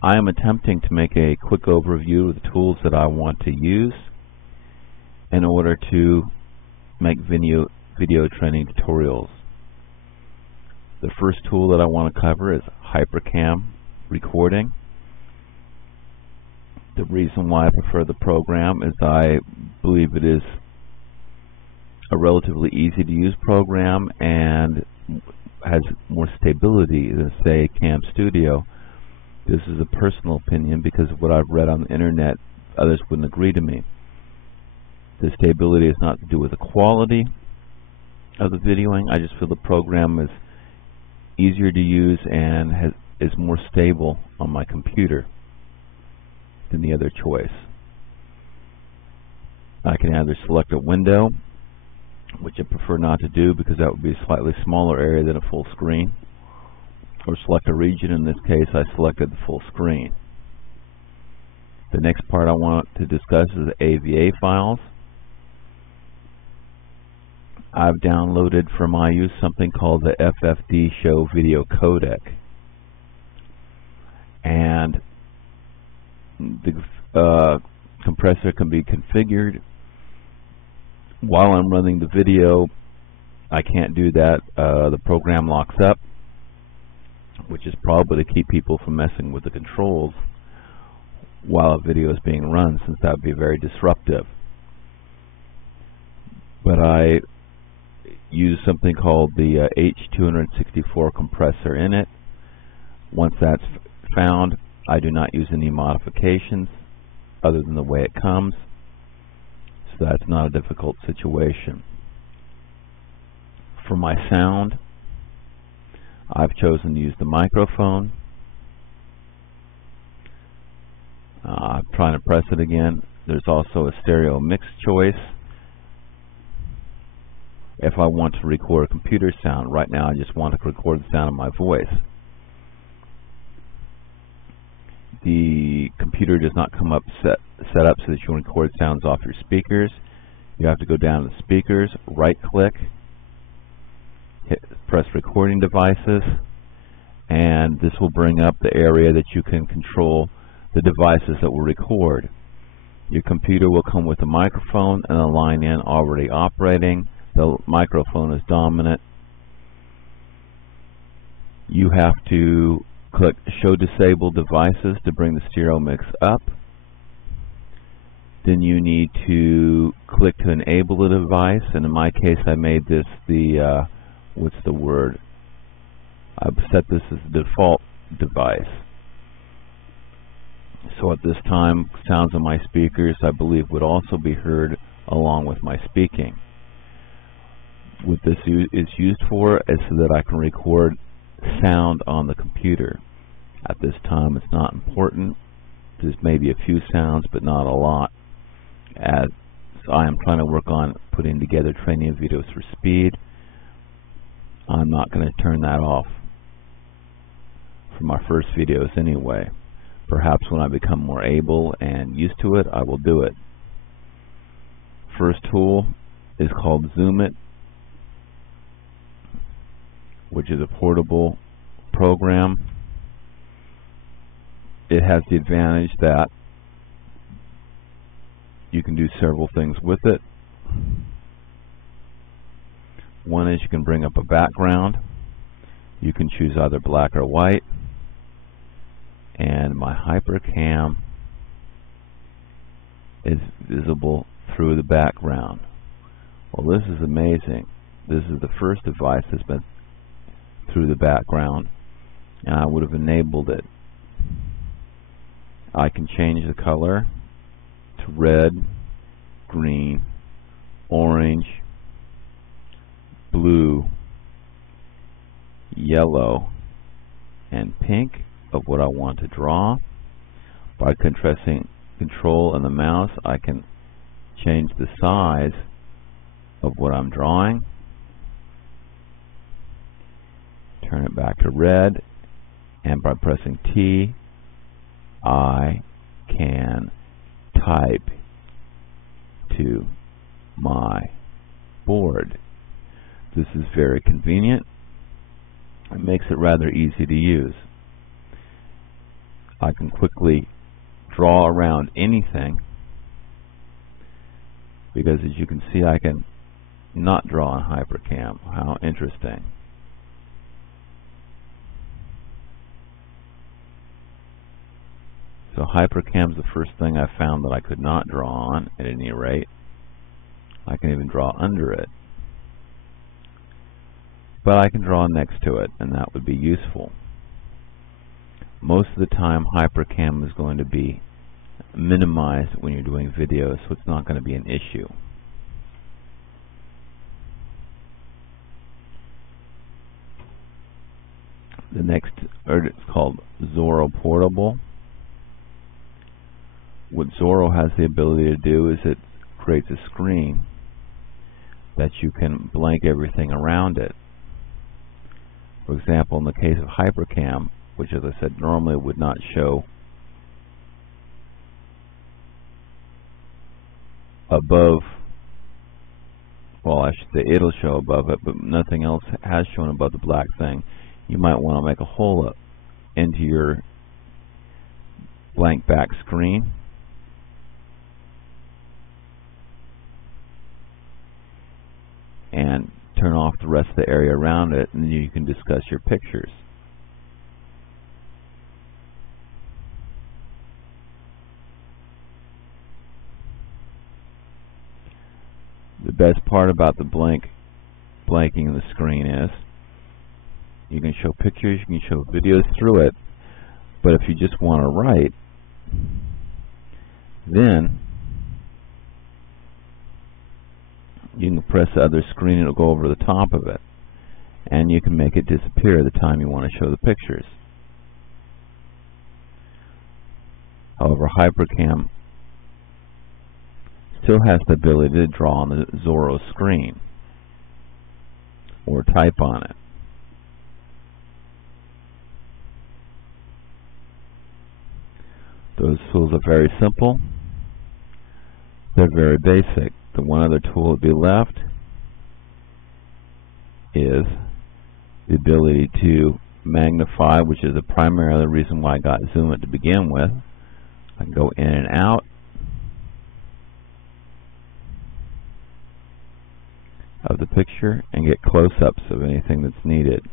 I am attempting to make a quick overview of the tools that I want to use in order to make video training tutorials. The first tool that I want to cover is HyperCam recording. The reason why I prefer the program is I believe it is a relatively easy to use program and has more stability than, say, Cam Studio. This is a personal opinion because of what I've read on the internet. Others wouldn't agree to me. The stability is not to do with the quality of the videoing. I just feel the program is easier to use and is more stable on my computer than the other choice. I can either select a window, which I prefer not to do because that would be a slightly smaller area than a full screen, or select a region. In this case, I selected the full screen. The next part I want to discuss is the AVA files. I've downloaded for my use something called the FFD Show Video Codec, and the compressor can be configured. While I'm running the video, I can't do that. The program locks up, which is probably to keep people from messing with the controls while a video is being run, since that would be very disruptive. But I use something called the H264 compressor in it. Once that's found, I do not use any modifications other than the way it comes, so that's not a difficult situation. For my sound, I've chosen to use the microphone. I'm trying to press it again. There's also a stereo mix choice if I want to record computer sound. Right now I just want to record the sound of my voice. The computer does not come up set up so that you can record sounds off your speakers. You have to go down to the speakers, right click, press recording devices, and this will bring up the area that you can control the devices that will record. Your computer will come with a microphone and a line in already operating. The microphone is dominant. You have to click Show Disabled Devices to bring the stereo mix up. Then you need to click to enable the device, and in my case I made this the what's the word? I've set this as the default device. So at this time, sounds on my speakers, I believe, would also be heard along with my speaking. What this is used for is so that I can record sound on the computer. At this time, it's not important. There's maybe a few sounds, but not a lot, as I am trying to work on putting together training videos for speed. I'm not going to turn that off for my first videos anyway. Perhaps when I become more able and used to it, I will do it. First tool is called Zoom It, which is a portable program. It has the advantage that you can do several things with it. One is you can bring up a background. You can choose either black or white. And my HyperCam is visible through the background. Well, this is amazing. This is the first device that's been through the background, and I would have enabled it. I can change the color to red, green, orange, blue, yellow, and pink of what I want to draw. By pressing Control and the mouse, I can change the size of what I'm drawing. Turn it back to red, and by pressing T, I can type to my board. This is very convenient. It makes it rather easy to use. I can quickly draw around anything, because as you can see, I can not draw on HyperCam. How interesting. So HyperCam is the first thing I found that I could not draw on, at any rate. I can even draw under it. But I can draw next to it, and that would be useful. Most of the time, HyperCam is going to be minimized when you're doing videos, so it's not going to be an issue. The next is called Zorro Portable. What Zorro has the ability to do is it creates a screen that you can blank everything around it. For example, in the case of HyperCam, which, as I said, normally would not show above, well, I should say it'll show above it, but nothing else has shown above the black thing. You might want to make a hole up into your blank back screen. And turn off the rest of the area around it, and you can discuss your pictures. The best part about the blanking the screen is you can show pictures, you can show videos through it, but if you just want to write, then you can press the other screen, it'll go over the top of it, and you can make it disappear the time you want to show the pictures. However, HyperCam still has the ability to draw on the Zorro screen or type on it. Those tools are very simple. They're very basic. The one other tool to be left is the ability to magnify, which is the primary reason why I got Zoom it to begin with. I can go in and out of the picture and get close-ups of anything that's needed.